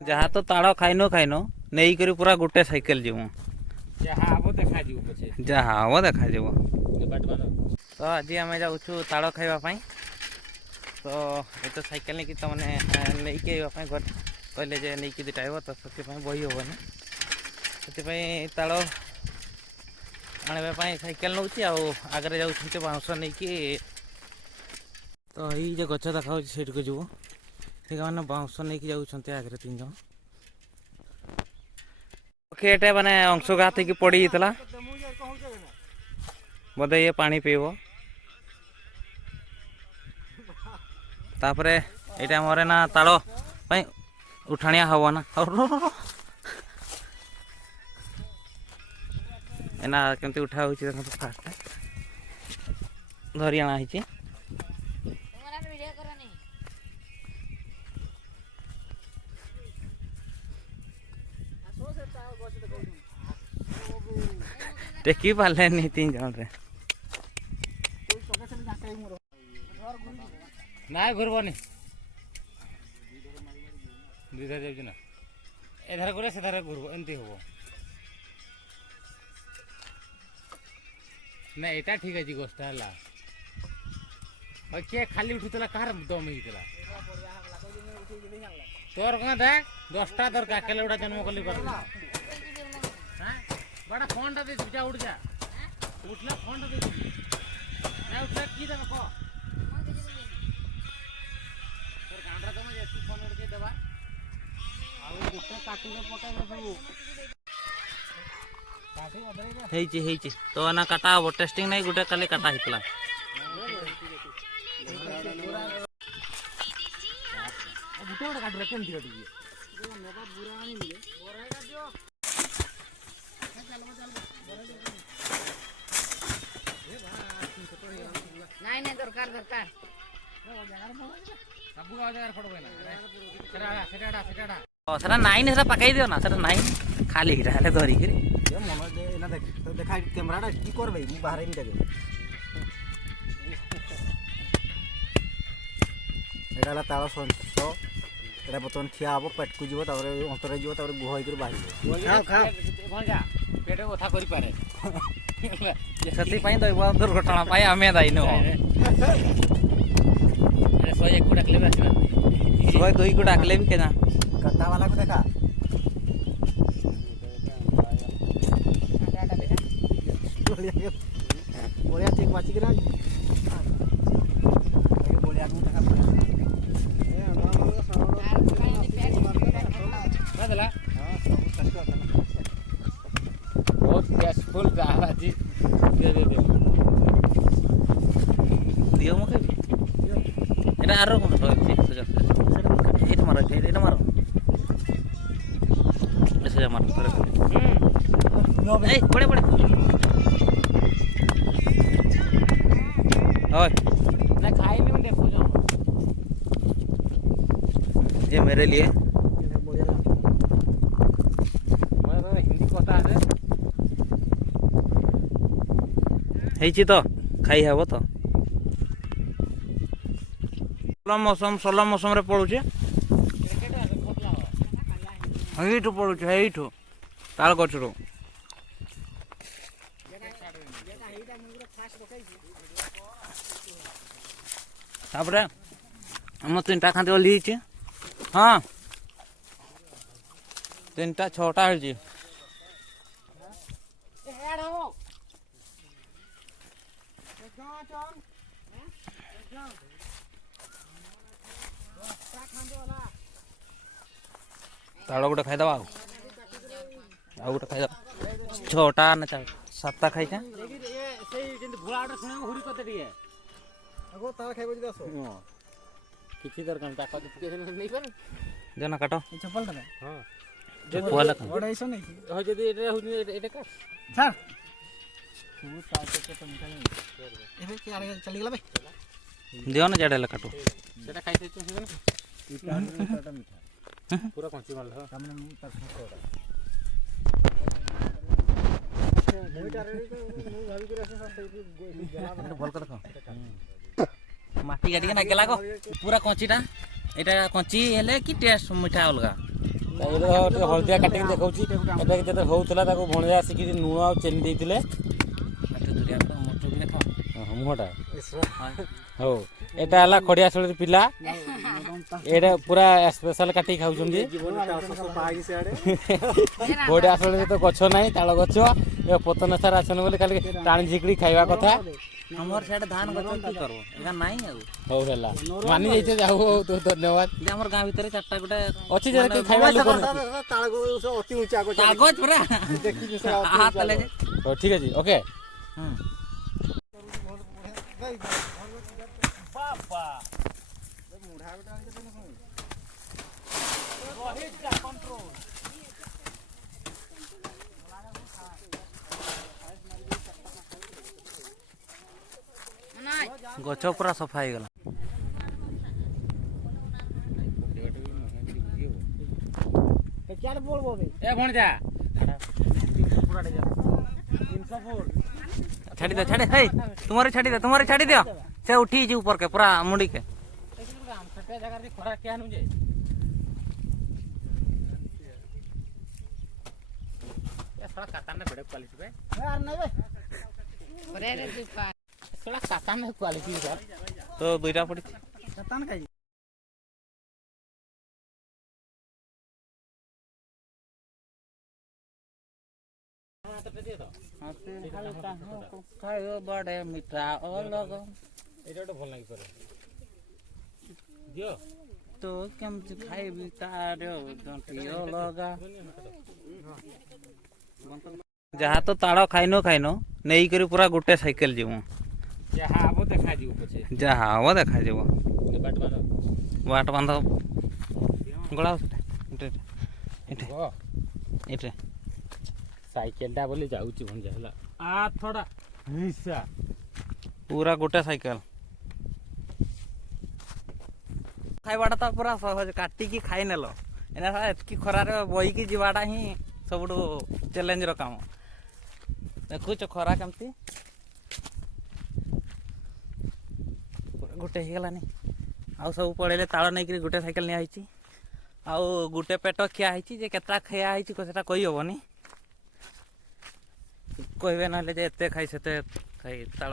जहाँ तो ताड़ खाइन खाइन नहीं करी पूरा गोटे साइकेल जीव जहाँ हम देखा पछे जहाँ हम देखा तो आज आम जाऊँ ताड़ खावाई तो ये तो साइकेल नहीं तो मैंने नहीं घर कहले जे नहीं कि दुटा तो से बही हेनी से ताड़ आने साइकेल नौ आगे जाऊँ बाउंस नहीं कि तो ये गच देखा से जीव ठीक मैंने बाउंस नहीं जाऊँ आगे 3 जन ओके माने अंशुघात हो पड़ी बोधे ये पानी पीब तापरे यहाँ मोरे ना ताड़ उठाणिया हम ना एना केमती उठा हो फास्ट धरी आना है टेकी पारे नहीं 3 जन रे ना घूरबनी दुईधार जाऊँ ना एधार घूरे से घूरब एमती हम ना यहाँ ठीक है गोष्ठा है किए खाली उठूला कह दम होता तोर क्या देख 10टा दरकार केले गुड़ा जन्म कली बड़ा फोन टा दे जा उठ जा उठला फोन टा दे ना उठला की देबे को तोर गांडरा तो जे फोन उठ के देबा आ गुटे काटी के पकाई सब काटी अदरे हेची तो ना काटा हो टेस्टिंग नहीं गुटे काले काटा हितला गुटे गुटे काट रखन दियो नेबा बुरा नहीं मिले बोरा का दियो नहीं दरकार सेटा नाइन सेटा पकाई दियो ना सेटा नाइन खाली हिटा धरी मन देखा कैमराटा की कर भाई बाहर एटा तार संस एटा बर्तमान खिया हम पेट को जीव अंतर जीव गुह होकर बाहर पेट कथा करे से दुर्घटना आम दायी नुह 101 को डाकले 102 को डाकले भी क्या कट्टा वाला को देखा बढ़िया चेक बाची के बढ़िया बहुत गैसफुल जी दे दियो मके এটা আরো কোন এটা মারো এটা মারো এসে মারো করে এই পড়ে ओए ना खाई नहीं देखो जाओ ये मेरे लिए हिंदी कहता है तो खाई हब तो सोलम मौसम रे पड़ुचे एठू पड़ुचे एठू ताल गचरू तापरे हम 3टा खाते ओल्ही हाँ 3टा 6टा हो ताड़ गोटे खाईदबा आउ गोटे खाईदबा 6टा ना 7टा खाई किसी दरकार टाका नहीं पर जना काटो चप्पल टा हां जो वाला ओडा ऐसा नहीं हो जदी एटा काट सर तू ता के तो मिठाई एबे के आरे चली गेला बे दियो ना जडेला काटो सेटा खाई छै ना इटा मीठा पूरा कंची माल हो सामने मु तार छोटा मोइटा रेडी को मु भाभी के रसे सब भल कर माटी गाड़ी के ना गेला को पूरा कंचीटा एटा कंची हेले कि टेस्ट मीठा अलगा हलदिया काटिक देखा ये होता भणजा आसिक लुण आ चेनी देते मुहटा हो एटा है खड़िया शैली पिला एटा पूरा स्पेशल काटी खाऊ खड़िया शैली तो गछ ना ताल गछ पतन सार आसन बोले खाली टाणी झिकड़ी खाइबा कथा हमर साइड धान गछ की करबो एगा नाही हो होला मानि जाइछे जाऊ तो धन्यवाद हमर गां भीतर चारटा गोटे अछि जे के खाइबा लोक ताळगो अति ऊंचा कागज पूरा देखि से हाथ तले हो ठीक है जी ओके बाबा गछ पूरा सफा हो गला ए भणजा छाड़ी दे छाड़ी हे तुम्हारे छाड़ी दियो से उठी जी ऊपर के पूरा मुंडी के जगह खरा क्या नु जे थोड़ा काताने बड़े क्वालिटी पे यार नहीं बे अरे रे दुकान थोड़ा काताने क्वालिटी सर तो दुईटा पड़ी कातान काई खायो बड़े मीठा अलग एटा तो भल लागी करे दियो तो केमति खाइबी तारो दंटी अलगा जहाँ तो ताड़ खाइनो नहीं करी पूरा गोटे साइकिल जीवो जहाँ आबो देखा जीवो पछे जहाँ आबो देखा जीवो बाट बांधो गला इटे साइकिल टा बोले जाउची भन जाला आ थोड़ा हिस्सा पूरा गोटे साइकिल खाइबाटा तो पूरा सहज काटिकी खाई नेल एना एतकी खरारे बहीकी जीवाटा ही सबुठु चैलेंज रो काम देखुच खरा केमती गोटे ହେଇଗଲାନି ଆଉ ସବୁ ପଳେଇଲେ ତାଳ ନେଇକିରି गोटे साइकिल निया ହେଇଛି ଆଉ गोटे पेट खिया ହେଇଛି जे केता खिया ହେଇଛି ସେଟା କହି ହବନି କହିବେ नहले जे एते खाई सेते खाई ताଳ